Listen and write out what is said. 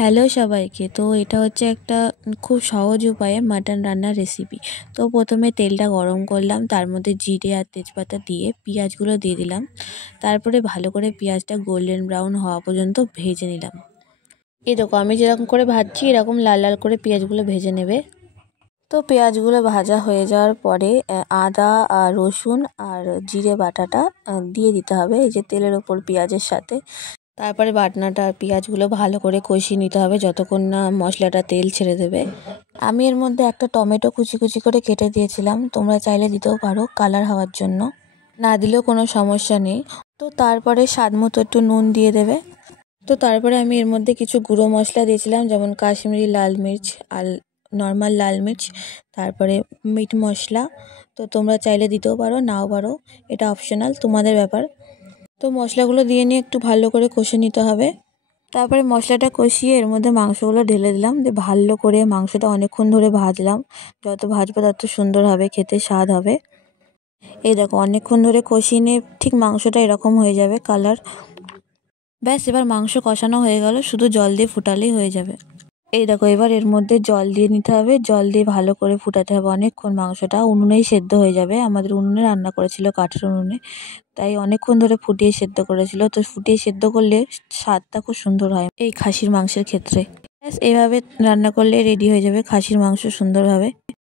Hello সবাইকে। তো এটা হচ্ছে একটা খুব সহজ উপায়ে মাটন রান্নার রেসিপি। তো প্রথমে তেলটা গরম করলাম, তার মধ্যে জিরে আর তেজপাতা দিয়ে পেঁয়াজগুলো দিয়ে দিলাম। তারপরে ভালো করে পেঁয়াজটা গোল্ডেন ব্রাউন হওয়া পর্যন্ত ভেজে নিলাম। এই দেখো আমি যেরকম করে ভাজছি এরকম লাল লাল করে পেঁয়াজগুলো ভেজে নেবে। তো পেঁয়াজগুলো ভাজা হয়ে যাওয়ার পরে আদা আর রসুন আর জিরে বাটাটা দিয়ে দিতে হবে এই যে তেলের ওপর পেঁয়াজের সাথে। তারপরে বাটনাটা আর পেঁয়াজগুলো ভালো করে কষিয়ে নিতে হবে যতক্ষণ না মশলাটা তেল ছেড়ে দেবে। আমি এর মধ্যে একটা টমেটো কুচি কুচি করে কেটে দিয়েছিলাম, তোমরা চাইলে দিতেও পারো কালার হওয়ার জন্য, না দিলেও কোনো সমস্যা নেই। তো তারপরে স্বাদ মতো একটু নুন দিয়ে দেবে। তো তারপরে আমি এর মধ্যে কিছু গুঁড়ো মশলা দিয়েছিলাম, যেমন কাশ্মীরি লাল মির্চ আর নর্মাল লাল মির্চ, তারপরে মিট মশলা। তো তোমরা চাইলে দিতেও পারো, নাও পারো, এটা অপশনাল, তোমাদের ব্যাপার। তো মশলাগুলো দিয়ে নিয়ে একটু ভালো করে কষে নিতে হবে। তারপরে মশলাটা কষিয়ে এর মধ্যে মাংসগুলো ঢেলে দিলাম, দিয়ে ভালো করে মাংসটা অনেকক্ষণ ধরে ভাজলাম। যত ভাজবো তত সুন্দর হবে, খেতে স্বাদ হবে। এই দেখো অনেকক্ষণ ধরে কষিয়ে নিয়ে ঠিক মাংসটা এরকম হয়ে যাবে কালার। ব্যাস, এবার মাংস কষানো হয়ে গেল, শুধু জল দিয়ে ফুটালেই হয়ে যাবে। এই দেখো এবার এর মধ্যে জল দিয়ে নিতে হবে, জল দিয়ে ভালো করে ফুটাতে হবে অনেকক্ষণ। মাংসটা উনুনেই সেদ্ধ হয়ে যাবে, আমাদের উনুনে রান্না করেছিল, কাঠের উনুনে, তাই অনেকক্ষণ ধরে ফুটিয়ে সেদ্ধ করেছিল। তো ফুটিয়ে সেদ্ধ করলে স্বাদটা খুব সুন্দর হয় এই খাসির মাংসের ক্ষেত্রে। ব্যাস এভাবে রান্না করলে রেডি হয়ে যাবে খাসির মাংস সুন্দরভাবে।